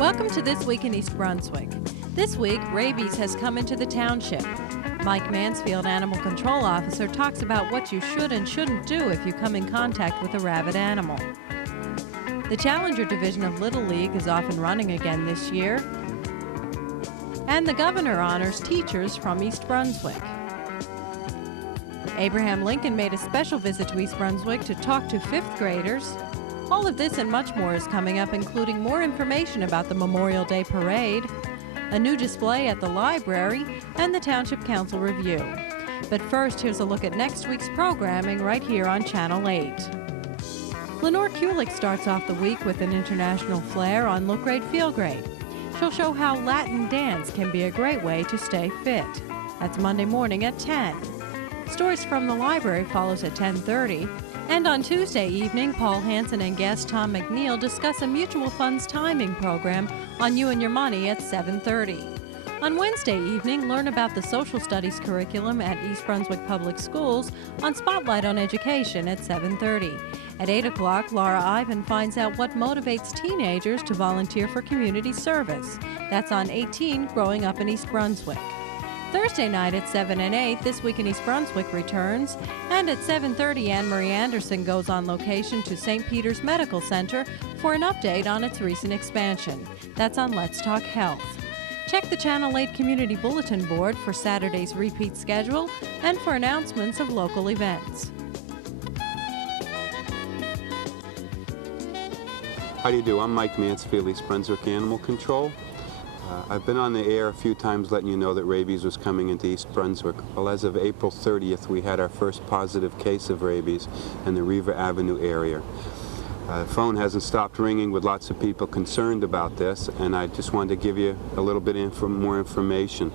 Welcome to This Week in East Brunswick. This week, rabies has come into the township. Mike Mansfield, Animal Control Officer, talks about what you should and shouldn't do if you come in contact with a rabid animal. The Challenger Division of Little League is off and running again this year. And the governor honors teachers from East Brunswick. Abraham Lincoln made a special visit to East Brunswick to talk to fifth graders. All of this and much more is coming up, including more information about the Memorial Day Parade, a new display at the library, and the Township Council Review. But first, here's a look at next week's programming right here on Channel 8. Lenore Kulik starts off the week with an international flair on Look Great, Feel Great. She'll show how Latin dance can be a great way to stay fit. That's Monday morning at 10. Stories from the Library follows at 10:30. And on Tuesday evening, Paul Hansen and guest Tom McNeil discuss a mutual funds timing program on You and Your Money at 7:30. On Wednesday evening, learn about the social studies curriculum at East Brunswick Public Schools on Spotlight on Education at 7:30. At 8 o'clock, Laura Ivan finds out what motivates teenagers to volunteer for community service. That's on 18, Growing Up in East Brunswick. Thursday night at 7 and 8, This Week in East Brunswick returns. And at 7:30, Anne-Marie Anderson goes on location to St. Peter's Medical Center for an update on its recent expansion. That's on Let's Talk Health. Check the Channel 8 Community Bulletin Board for Saturday's repeat schedule and for announcements of local events. How do you do? I'm Mike Mansfield, East Brunswick Animal Control. I've been on the air a few times letting you know that rabies was coming into East Brunswick. Well, as of April 30th, we had our first positive case of rabies in the Riva Avenue area. The phone hasn't stopped ringing with lots of people concerned about this, and I just wanted to give you a little bit more information.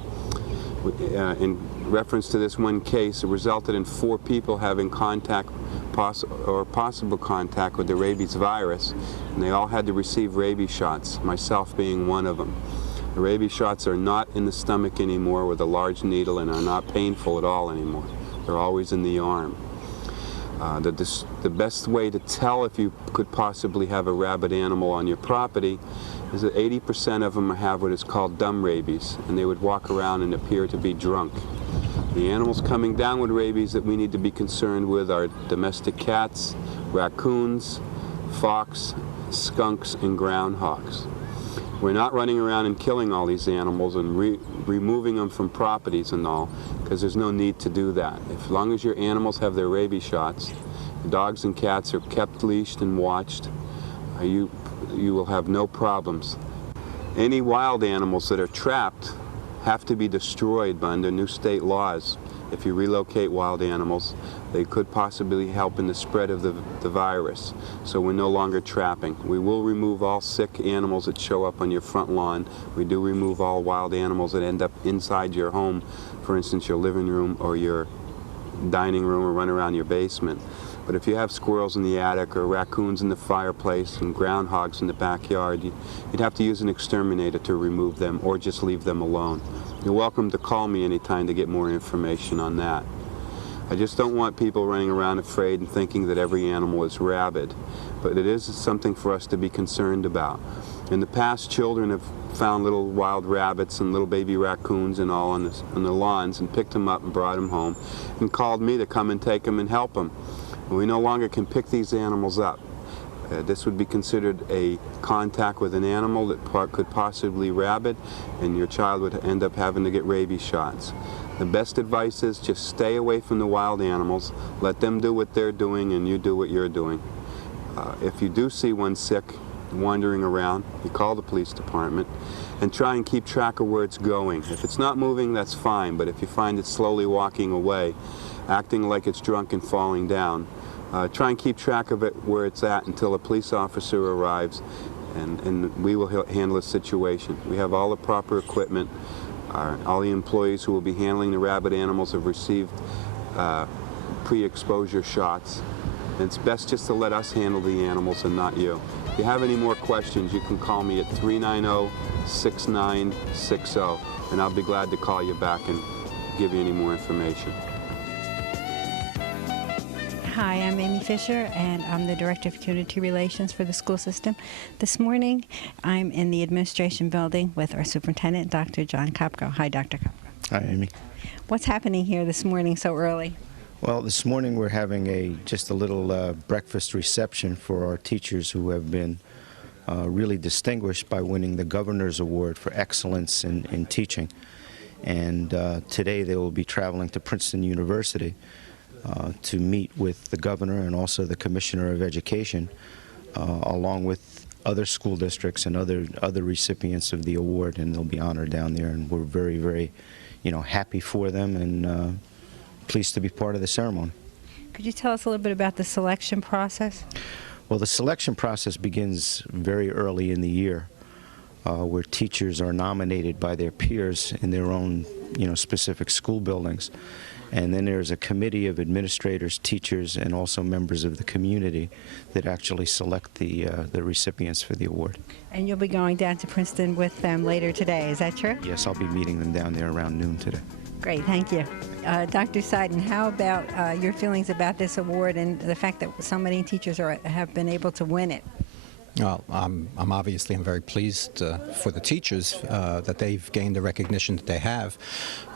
In reference to this one case, it resulted in 4 people having contact possible contact with the rabies virus, and they all had to receive rabies shots, myself being one of them. The rabies shots are not in the stomach anymore with a large needle and are not painful at all anymore. They're always in the arm. The best way to tell if you could possibly have a rabid animal on your property is that 80% of them have what is called dumb rabies, and they would walk around and appear to be drunk. The animals coming down with rabies that we need to be concerned with are domestic cats, raccoons, fox, skunks, and groundhogs. We're not running around and killing all these animals and removing them from properties and all, because there's no need to do that. As long as your animals have their rabies shots, the dogs and cats are kept leashed and watched, you will have no problems. Any wild animals that are trapped have to be destroyed under new state laws. If you relocate wild animals, they could possibly help in the spread of the virus. So we're no longer trapping. We will remove all sick animals that show up on your front lawn. We do remove all wild animals that end up inside your home, for instance, your living room or your dining room, or run around your basement. But if you have squirrels in the attic or raccoons in the fireplace and groundhogs in the backyard, you'd have to use an exterminator to remove them or just leave them alone. You're welcome to call me anytime to get more information on that. I just don't want people running around afraid and thinking that every animal is rabid, but it is something for us to be concerned about. In the past, children have found little wild rabbits and little baby raccoons and all on the lawns and picked them up and brought them home and called me to come and take them and help them. We no longer can pick these animals up. This would be considered a contact with an animal that could possibly rabid, and your child would end up having to get rabies shots. The best advice is just stay away from the wild animals, let them do what they're doing, and you do what you're doing. If you do see one sick, wandering around, you call the police department and try and keep track of where it's going. If it's not moving, that's fine, but if you find it slowly walking away, acting like it's drunk and falling down, try and keep track of it where it's at until a police officer arrives, and we will handle the situation. We have all the proper equipment. All the employees who will be handling the rabid animals have received pre-exposure shots. And it's best just to let us handle the animals and not you. If you have any more questions, you can call me at 390-6960, and I'll be glad to call you back and give you any more information. Hi, I'm Amy Fisher, and I'm the Director of Community Relations for the school system. This morning, I'm in the administration building with our superintendent, Dr. John Kopko. Hi, Dr. Kopko. Hi, Amy. What's happening here this morning so early? Well, this morning we're having just a little breakfast reception for our teachers who have been really distinguished by winning the Governor's Award for Excellence in Teaching. And today they will be traveling to Princeton University to meet with the governor and also the Commissioner of Education, along with other school districts and other recipients of the award, and they'll be honored down there. And we're very, very, happy for them and pleased to be part of the ceremony. Could you tell us a little bit about the selection process? Well, the selection process begins very early in the year, where teachers are nominated by their peers in their own, specific school buildings. And then there's a committee of administrators, teachers, and also members of the community that actually select the recipients for the award. And you'll be going down to Princeton with them later today, is that true? Yes, I'll be meeting them down there around noon today. Great, thank you. Dr. Seiden, how about your feelings about this award and the fact that so many teachers have been able to win it? Well, I'm very pleased for the teachers that they've gained the recognition that they have.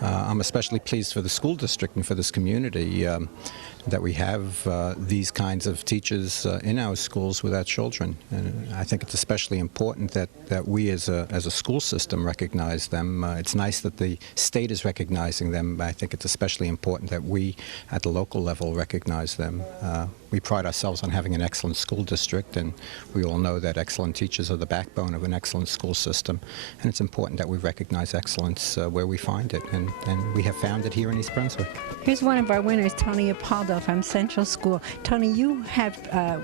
I'm especially pleased for the school district and for this community that we have these kinds of teachers in our schools with our children. And I think it's especially important that we as a school system recognize them. It's nice that the state is recognizing them, but I think it's especially important that we at the local level recognize them. We pride ourselves on having an excellent school district, and we all know that excellent teachers are the backbone of an excellent school system, and it's important that we recognize excellence where we find it, and we have found it here in East Brunswick. Here's one of our winners, Tony Apaldo from Central School. Tony, you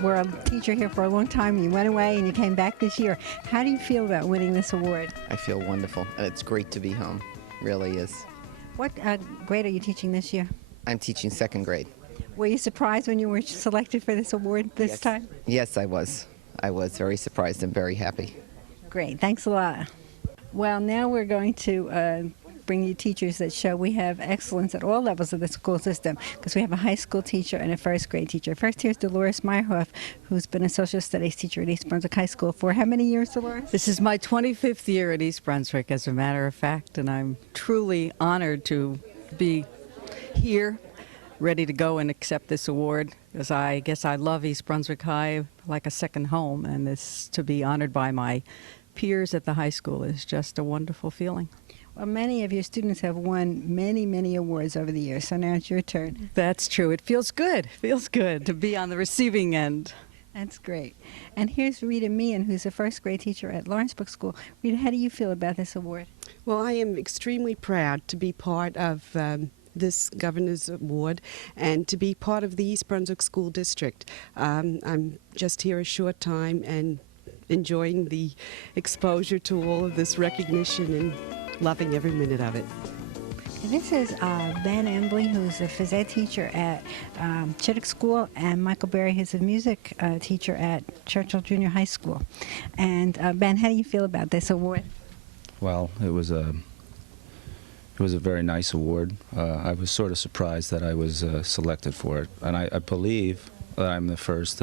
were a teacher here for a long time. You went away and you came back this year. How do you feel about winning this award? I feel wonderful, and it's great to be home. Really is. What grade are you teaching this year? I'm teaching second grade. Were you surprised when you were selected for this award this time? Yes, I was. I was very surprised and very happy. Great. Thanks a lot. Well, now we're going to bring you teachers that show we have excellence at all levels of the school system, because we have a high school teacher and a first grade teacher. First, here's Dolores Meyerhoff, who's been a social studies teacher at East Brunswick High School for how many years, Dolores? This is my 25th year at East Brunswick, as a matter of fact, and I'm truly honored to be here, ready to go and accept this award, because I guess I love East Brunswick High like a second home, and this to be honored by my peers at the high school is just a wonderful feeling. Well, many of your students have won many, many awards over the years, so now it's your turn. That's true. It feels good. It feels good to be on the receiving end. That's great. And here's Rita Meehan, who's a first grade teacher at Lawrenceburg School. Rita, how do you feel about this award? Well, I am extremely proud to be part of this Governor's Award and to be part of the East Brunswick School District. I'm just here a short time and enjoying the exposure to all of this recognition and loving every minute of it. And this is Ben Embley, who's a phys ed teacher at Chittick School, and Michael Berry, who's a music teacher at Churchill Junior High School. And Ben, how do you feel about this award? Well, it was a very nice award. I was sort of surprised that I was selected for it, and I believe that I'm the first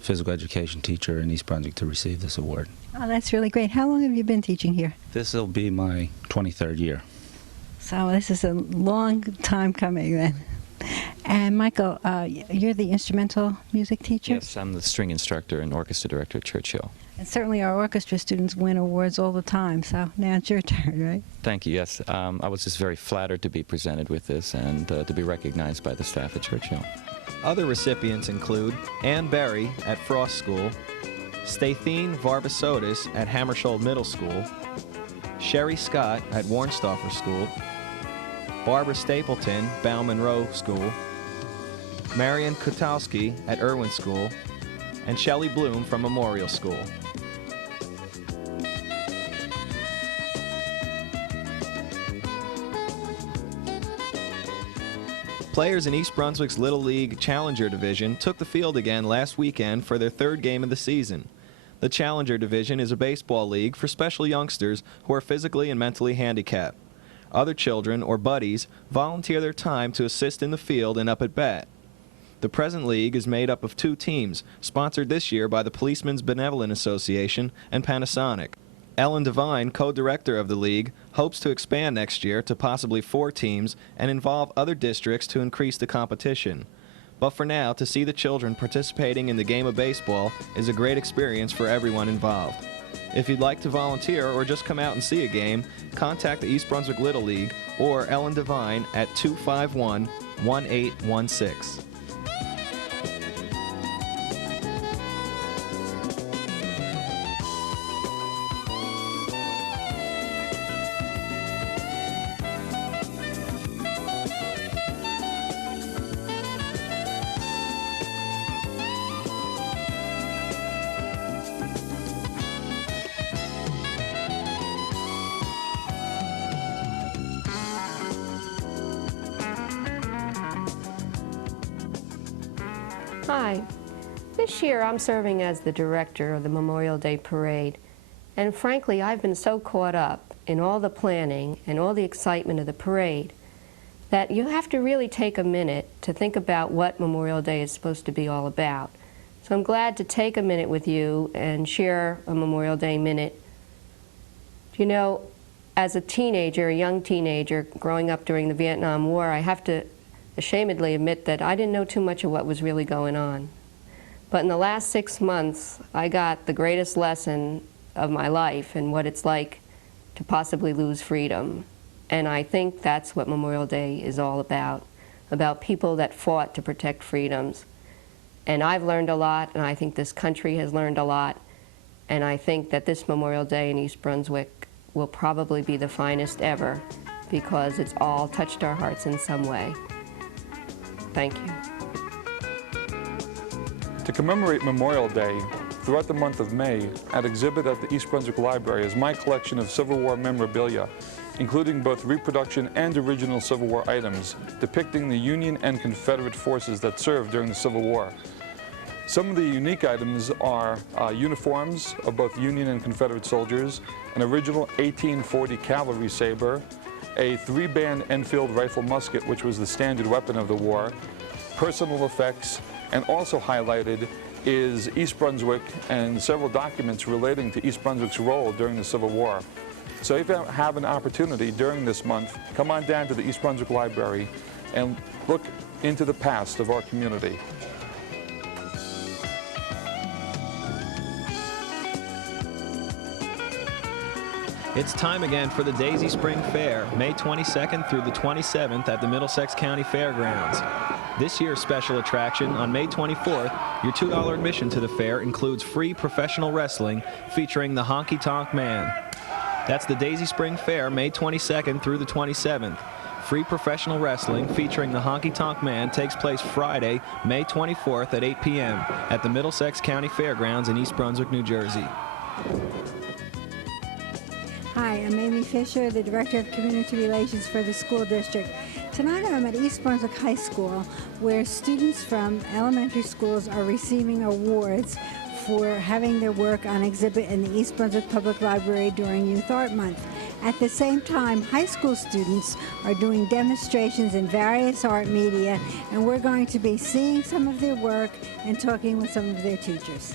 physical education teacher in East Brunswick to receive this award. Oh, that's really great. How long have you been teaching here? This will be my 23rd year. So this is a long time coming then. And Michael, you're the instrumental music teacher? Yes, I'm the string instructor and orchestra director at Churchill. And certainly our orchestra students win awards all the time, so now it's your turn, right? Thank you, yes. I was just very flattered to be presented with this and to be recognized by the staff at Churchill. Other recipients include Ann Berry at Frost School, Stathine Varbasotis at Hammersholt Middle School, Sherry Scott at Warnstoffer School, Barbara Stapleton, Bauman Row School, Marion Kutowski at Irwin School, and Shelley Bloom from Memorial School. Players in East Brunswick's Little League Challenger Division took the field again last weekend for their third game of the season. The Challenger Division is a baseball league for special youngsters who are physically and mentally handicapped. Other children or buddies volunteer their time to assist in the field and up at bat. The present league is made up of 2 teams, sponsored this year by the Policemen's Benevolent Association and Panasonic. Ellen Devine, co-director of the league, hopes to expand next year to possibly 4 teams and involve other districts to increase the competition. But for now, to see the children participating in the game of baseball is a great experience for everyone involved. If you'd like to volunteer or just come out and see a game, contact the East Brunswick Little League or Ellen Devine at 251-1816. Hi. This year I'm serving as the director of the Memorial Day Parade, and frankly I've been so caught up in all the planning and all the excitement of the parade that you have to really take a minute to think about what Memorial Day is supposed to be all about. So I'm glad to take a minute with you and share a Memorial Day minute. You know, as a teenager, a young teenager, growing up during the Vietnam War, I have to ashamedly admit that I didn't know too much of what was really going on. But in the last 6 months, I got the greatest lesson of my life and what it's like to possibly lose freedom. And I think that's what Memorial Day is all about people that fought to protect freedoms. And I've learned a lot, and I think this country has learned a lot. And I think that this Memorial Day in East Brunswick will probably be the finest ever because it's all touched our hearts in some way. Thank you. To commemorate Memorial Day, throughout the month of May, at exhibit at the East Brunswick Library is my collection of Civil War memorabilia, including both reproduction and original Civil War items depicting the Union and Confederate forces that served during the Civil War. Some of the unique items are uniforms of both Union and Confederate soldiers, an original 1840 cavalry saber, a 3-band Enfield rifle musket, which was the standard weapon of the war, personal effects, and also highlighted is East Brunswick and several documents relating to East Brunswick's role during the Civil War. So if you have an opportunity during this month, come on down to the East Brunswick Library and look into the past of our community. It's time again for the Daisy Spring Fair, May 22nd through the 27th at the Middlesex County Fairgrounds. This year's special attraction on May 24th, your $2 admission to the fair includes free professional wrestling featuring the Honky Tonk Man. That's the Daisy Spring Fair, May 22nd through the 27th. Free professional wrestling featuring the Honky Tonk Man takes place Friday, May 24th at 8 p.m. at the Middlesex County Fairgrounds in East Brunswick, New Jersey. Hi, I'm Amy Fisher, the Director of Community Relations for the school district. Tonight I'm at East Brunswick High School, where students from elementary schools are receiving awards for having their work on exhibit in the East Brunswick Public Library during Youth Art Month. At the same time, high school students are doing demonstrations in various art media, and we're going to be seeing some of their work and talking with some of their teachers.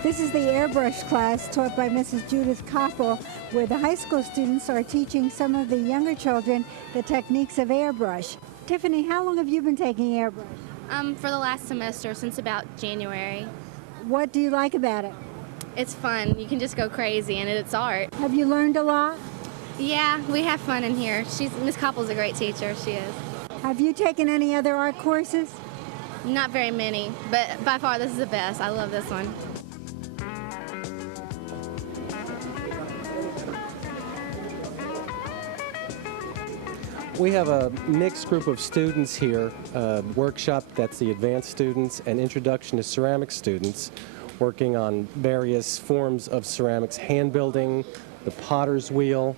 This is the airbrush class taught by Mrs. Judith Koppel, where the high school students are teaching some of the younger children the techniques of airbrush. Tiffany, how long have you been taking airbrush? For the last semester, since about January. What do you like about it? It's fun. You can just go crazy, and it's art. Have you learned a lot? Yeah, we have fun in here. Miss Koppel's a great teacher. She is. Have you taken any other art courses? Not very many, but by far this is the best. I love this one. We have a mixed group of students here, workshop that's the advanced students and introduction to ceramics students, working on various forms of ceramics, hand building, the potter's wheel.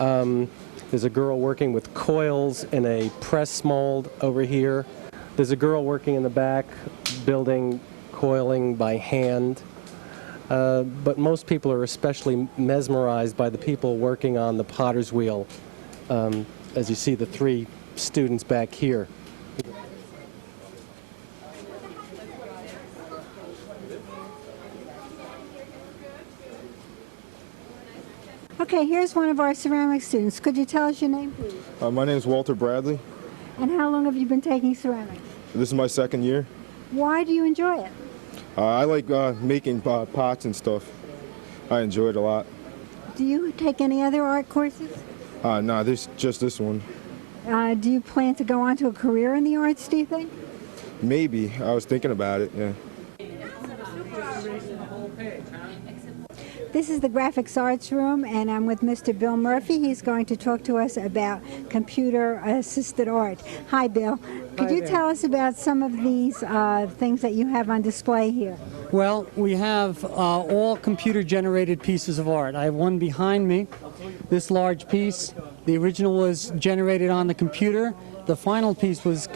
There's a girl working with coils in a press mold over here. There's a girl working in the back building coiling by hand. But most people are especially mesmerized by the people working on the potter's wheel, as you see the 3 students back here. Okay, here's one of our ceramics students. Could you tell us your name, please? My name is Walter Bradley. And how long have you been taking ceramics? This is my 2nd year. Why do you enjoy it? I like making pots and stuff. I enjoy it a lot. Do you take any other art courses? No, just this one. Do you plan to go on to a career in the arts, do you think? Maybe. I was thinking about it, yeah. This is the graphics arts room, and I'm with Mr. Bill Murphy. He's going to talk to us about computer-assisted art. Hi, Bill. Could you tell us about some of these things that you have on display here? Well, we have all computer-generated pieces of art. I have one behind me, this large piece. The original was generated on the computer. The final piece was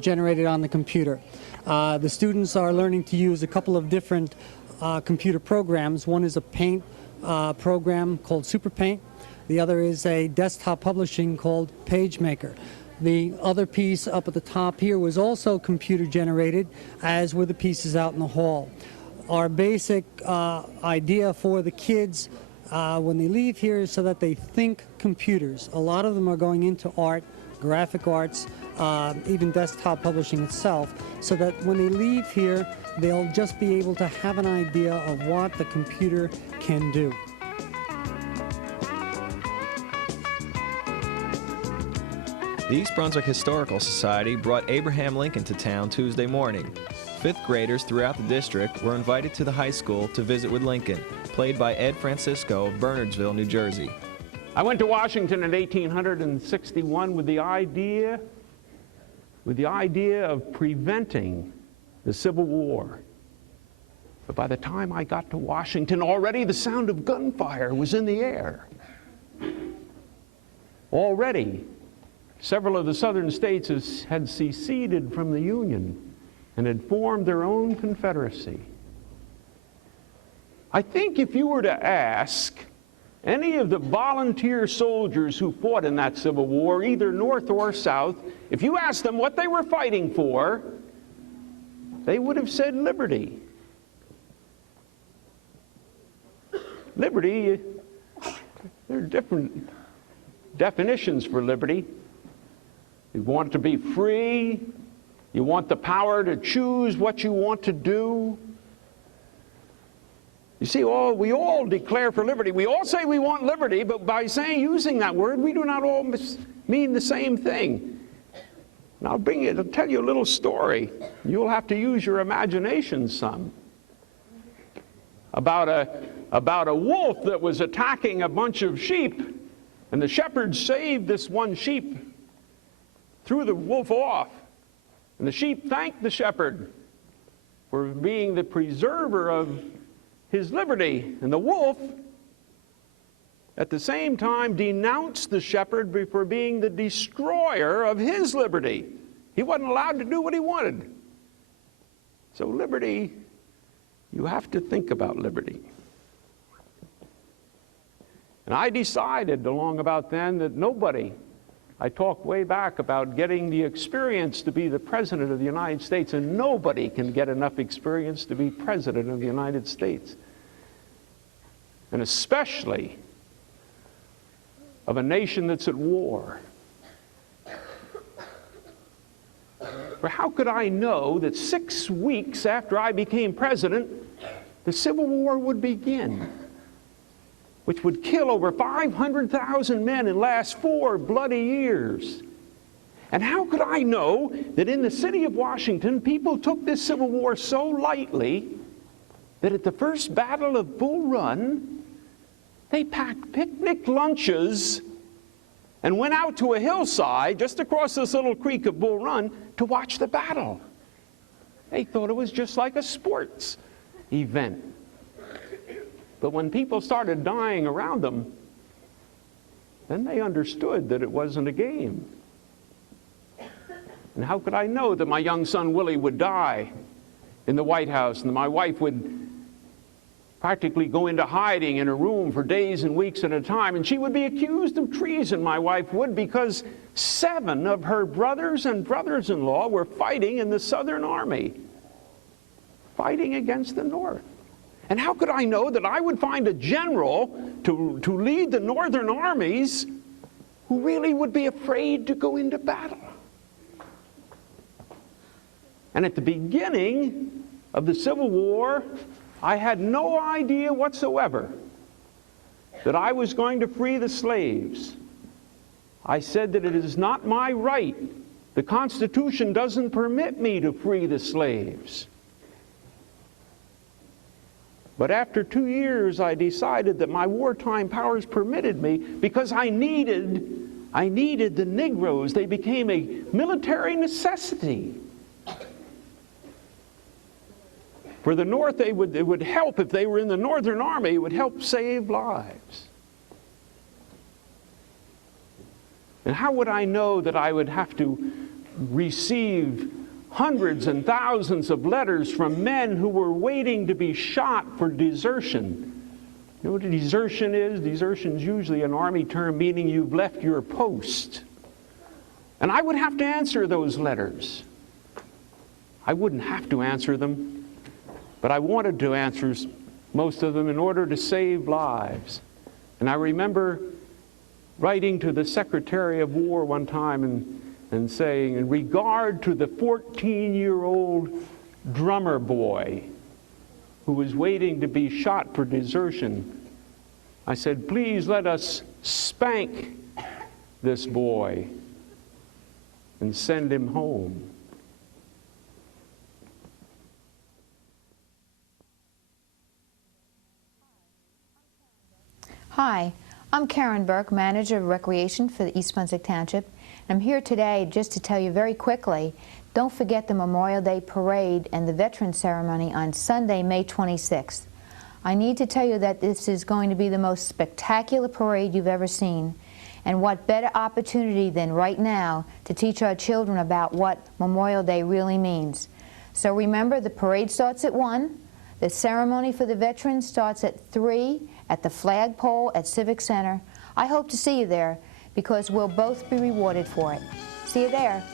generated on the computer. The students are learning to use a couple of different computer programs. One is a paint program called Super Paint. The other is a desktop publishing called PageMaker. The other piece up at the top here was also computer generated, as were the pieces out in the hall. Our basic idea for the kids when they leave here is so that they think computers. A lot of them are going into art, graphic arts, even desktop publishing itself, so that when they leave here, they'll just be able to have an idea of what the computer can do. The East Brunswick Historical Society brought Abraham Lincoln to town Tuesday morning. 5th graders throughout the district were invited to the high school to visit with Lincoln, played by Ed Francisco of Bernardsville, New Jersey. I went to Washington in 1861 with the idea of preventing the Civil War. But by the time I got to Washington, already the sound of gunfire was in the air. Already, several of the southern states had seceded from the Union and had formed their own confederacy. I think if you were to ask any of the volunteer soldiers who fought in that Civil War, either North or South, if you asked them what they were fighting for, they would have said liberty. Liberty, there are different definitions for liberty. You want to be free. You want the power to choose what you want to do. You see, we all declare for liberty. We all say we want liberty, but by using that word, we do not all mean the same thing. And I'll tell you a little story. You'll have to use your imagination some. About a wolf that was attacking a bunch of sheep, and the shepherd saved this one sheep, threw the wolf off, and the sheep thanked the shepherd for being the preserver of his liberty. And the wolf, at the same time, denounced the shepherd for being the destroyer of his liberty. He wasn't allowed to do what he wanted. So liberty, you have to think about liberty. And I decided along about then that I talked way back about getting the experience to be the President of the United States, and nobody can get enough experience to be President of the United States. And especially of a nation that's at war. For how could I know that 6 weeks after I became president, the Civil War would begin, which would kill over 500,000 men and last 4 bloody years? And how could I know that in the city of Washington, people took this Civil War so lightly that at the first battle of Bull Run, they packed picnic lunches and went out to a hillside just across this little creek of Bull Run to watch the battle. They thought it was just like a sports event. But when people started dying around them, then they understood that it wasn't a game. And how could I know that my young son Willie would die in the White House and that my wife would practically go into hiding in a room for days and weeks at a time, and she would be accused of treason, my wife would, because 7 of her brothers and brothers-in-law were fighting in the Southern Army, fighting against the North. And how could I know that I would find a general to lead the Northern armies who really would be afraid to go into battle? And at the beginning of the Civil War, I had no idea whatsoever that I was going to free the slaves. I said that it is not my right. The Constitution doesn't permit me to free the slaves. But after 2 years, I decided that my wartime powers permitted me because I needed the Negroes. They became a military necessity. For the North, it would help if they were in the Northern Army. It would help save lives. And how would I know that I would have to receive hundreds and thousands of letters from men who were waiting to be shot for desertion? You know what a desertion is? Desertion is usually an Army term meaning you've left your post. And I would have to answer those letters. I wouldn't have to answer them, but I wanted to answer most of them in order to save lives. And I remember writing to the Secretary of War one time and saying, in regard to the 14-year-old drummer boy who was waiting to be shot for desertion, I said, please let us spank this boy and send him home. Hi, I'm Karen Bourque, Manager of Recreation for the East Brunswick Township. I'm here today just to tell you very quickly, don't forget the Memorial Day Parade and the Veterans Ceremony on Sunday, May 26th. I need to tell you that this is going to be the most spectacular parade you've ever seen. And what better opportunity than right now to teach our children about what Memorial Day really means. So remember, the parade starts at 1. The ceremony for the veterans starts at 3 at the flagpole at Civic Center. I hope to see you there because we'll both be rewarded for it. See you there.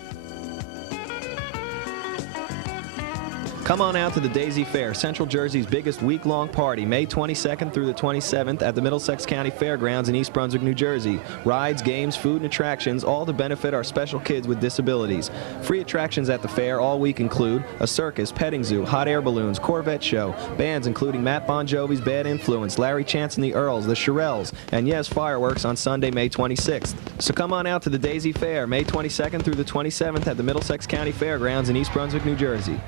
Come on out to the Daisy Fair, Central Jersey's biggest week-long party, May 22nd through the 27th at the Middlesex County Fairgrounds in East Brunswick, New Jersey. Rides, games, food, and attractions, all to benefit our special kids with disabilities. Free attractions at the fair all week include a circus, petting zoo, hot air balloons, Corvette show, bands including Matt Bon Jovi's Bad Influence, Larry Chance and the Earls, the Shirelles, and yes, fireworks on Sunday, May 26th. So come on out to the Daisy Fair, May 22nd through the 27th at the Middlesex County Fairgrounds in East Brunswick, New Jersey.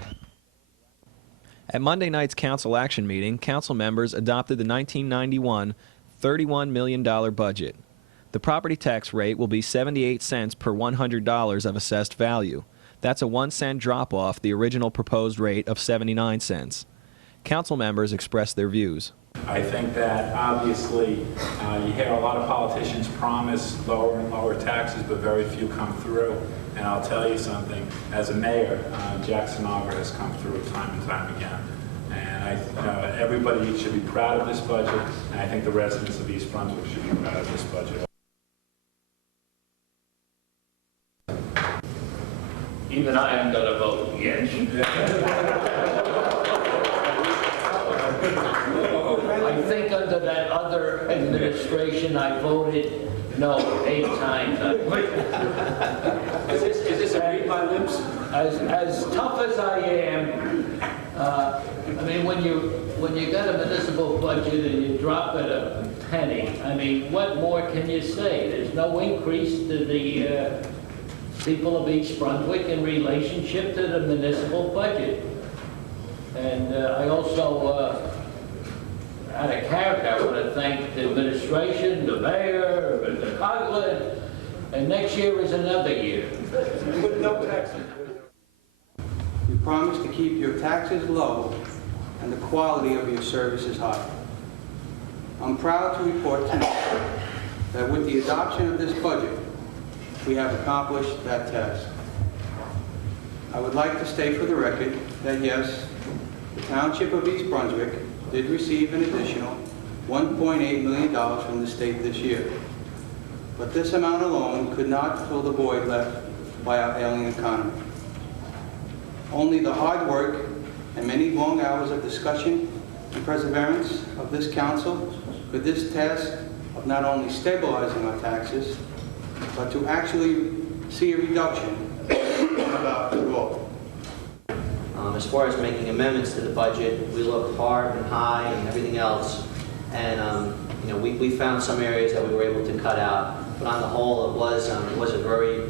At Monday night's council action meeting, council members adopted the 1991 $31 million budget. The property tax rate will be 78 cents per $100 of assessed value. That's a 1-cent drop off the original proposed rate of 79 cents. Council members expressed their views. I think that obviously you hear a lot of politicians promise lower and lower taxes, but very few come through. And I'll tell you something, as a mayor, Jack Sinatra has come through time and time again. And everybody should be proud of this budget, and I think the residents of East Brunswick should be proud of this budget. Even I am going to vote yes. I think under that other administration I voted no 8 times. Is this a read my lips? As tough as I am, I mean, when you got a municipal budget and you drop it a penny, I mean, what more can you say? There's no increase to the people of East Brunswick in relationship to the municipal budget. And I also, out of character, I want to thank the administration, the mayor, and the Coughlin, and next year is another year. With no taxes. You promise to keep your taxes low and the quality of your services high. I'm proud to report tonight that with the adoption of this budget, we have accomplished that task. I would like to state for the record that yes, the Township of East Brunswick did receive an additional $1.8 million from the state this year. But this amount alone could not fill the void left by our ailing economy. Only the hard work and many long hours of discussion and perseverance of this council could this task of not only stabilizing our taxes, but to actually see a reduction about the goal. As far as making amendments to the budget, we looked hard and high and everything else, and you know, we found some areas that we were able to cut out. But on the whole, it was a very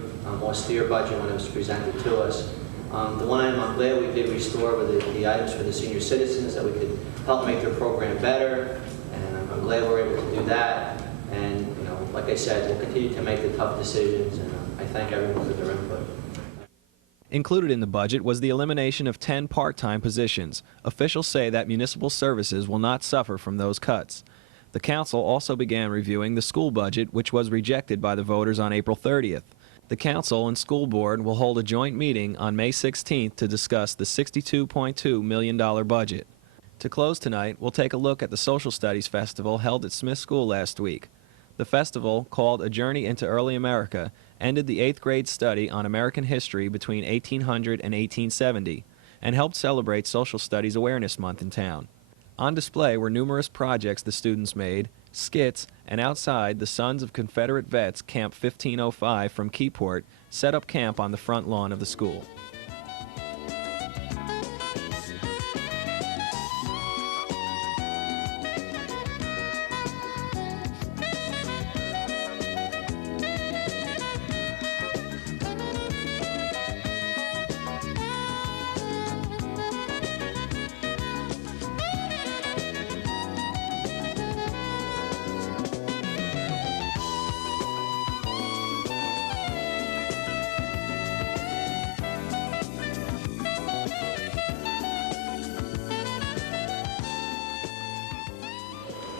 austere budget when it was presented to us. The one item I'm glad we did restore were the items for the senior citizens, that we could help make their program better, and I'm glad we're able to do that. And you know, like I said, we'll continue to make the tough decisions, and I thank everyone for their input. Included in the budget was the elimination of 10 part-time positions. Officials say that municipal services will not suffer from those cuts. The council also began reviewing the school budget, which was rejected by the voters on April 30th. The council and school board will hold a joint meeting on May 16th to discuss the $62.2 million budget. To close tonight, we'll take a look at the Social Studies Festival held at Smith School last week. The festival, called A Journey into Early America, ended the 8th grade study on American history between 1800 and 1870 and helped celebrate Social Studies Awareness Month in town. On display were numerous projects the students made, skits, and outside, the Sons of Confederate Vets Camp 1505 from Keyport set up camp on the front lawn of the school.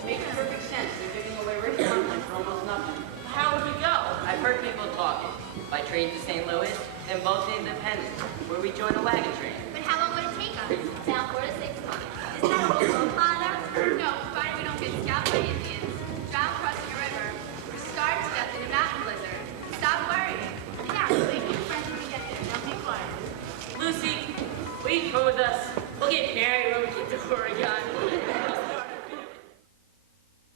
Makes perfect sense. They're taking away rich farmland for almost nothing. How would we go? I've heard people talking. By train to St. Louis, then boat to Independence, where we join a wagon train. But how long would it take us? About 4 to 6 months. Is that a whole Father? No, provided we don't get scalped by Indians. Drown crossing a river. Or starve to death in a mountain blizzard. Stop worrying. Now, wait for your friends when we get there. Now be quiet. Lucy, will you come with us? We'll get married when we get to Oregon.